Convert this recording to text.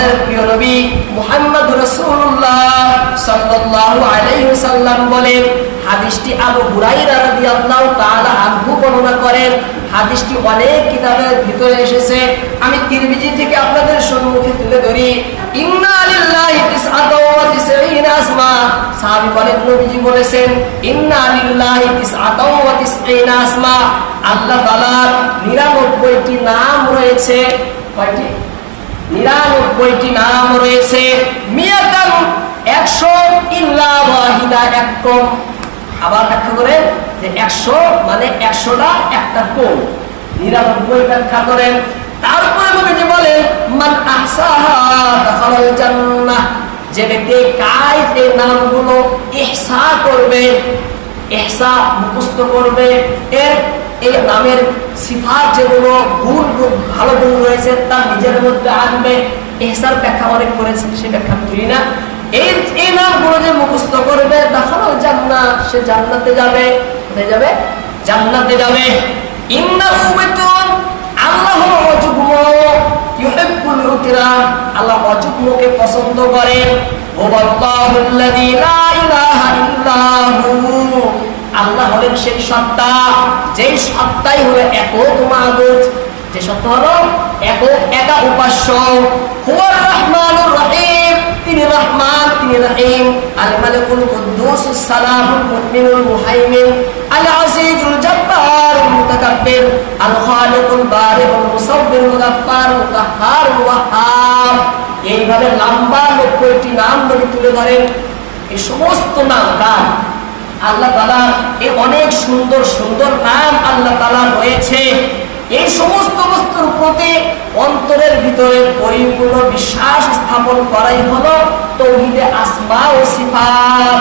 আমাদের প্রিয় নবী মুহাম্মদ সাল্লাল্লাহু আলাইহি ওয়াসাল্লাম বলেন, হাদিসটি আবু হুরায়রা রাদিয়াল্লাহু তাআলা আনহু বর্ণনা করেন। হাদিসটি অনেক কিতাবের ভিতরে এসেছে। আমি তিরমিজি থেকে আপনাদের সম্মুখে তুলে ধরি। ইন্না লিল্লাহি তিসআতাও ওয়া তিসঈনা আসমা। সাহাবী বলেন, নবীজি বলেছেন, ইন্না লিল্লাহি তিসআতাও ওয়া তিসঈনা আসমা। আল্লাহ তাআলার 99টি নাম রয়েছে। কয়টি? নিরানব্বইটি নাম রয়েছে। মিয়াতান একশো, ইল্লা ওয়াহিদা এক আবার ব্যাখ্যা করেন যে একশো মানে একশোটা একটা কম নিরানব্বই ব্যাখ্যা করেন। তারপরে নবীজি বলেন, মান আহসাহা দাখালাল জান্নাহ। যে ব্যক্তি কায়দ এই নামগুলো ইহসা করবে এহসা মুখস্থ করবে, এর এই নামের সিফাত যেগুলো গুণ গুণ ভালো গুণ রয়েছে, তা নিজের মধ্যে আনবে। এহসার ব্যাখ্যা অনেক করেছে সে ব্যাখ্যা তুলি না। এই এই নামগুলো যে মুখস্থ করবে দেখানো জান্নাত, সে জান্নাতে যাবে। কোথায় যাবে? জান্নাতে যাবে। ইন্নাহু বাইতুন আল্লাহ অযুগ্ম, ইউহিব্বুল উতরা। আল্লাহ অযুগ্মকে পছন্দ করেন। ইলাহা ইল্লাহু আল্লাহ হলেন সেই সত্তা। যেই সত্তাই হলো একক মাহবুদ যে সত্তা হলো একক একা উপাস্য। হুয়ার রহমানুর রহিম, তিনি রহমান, তিনি রহিম। আল মালিকুল কুদ্দুস সালামুল মুমিনুল মুহাইমিন, আল আজিজুল জব্বারুল মুতাকাব্বির, আল খালিকুল বারিকুল মুসাব্বিরুল গাফফারুল কাহ্হারুল ওয়াহ্হাব এইভাবে লম্বা নব্বইটি নাম নবী তুলে ধরেন, এই সমস্ত নাম কার? আল্লাহ তালার এই অনেক সুন্দর সুন্দর নাম আল্লাহ তালা রয়েছে। এই সমস্ত বস্তুর প্রতি অন্তরের ভিতরে পরিপূর্ণ বিশ্বাস স্থাপন করাই হলো তৌহিদে আসমা ও সিফাত।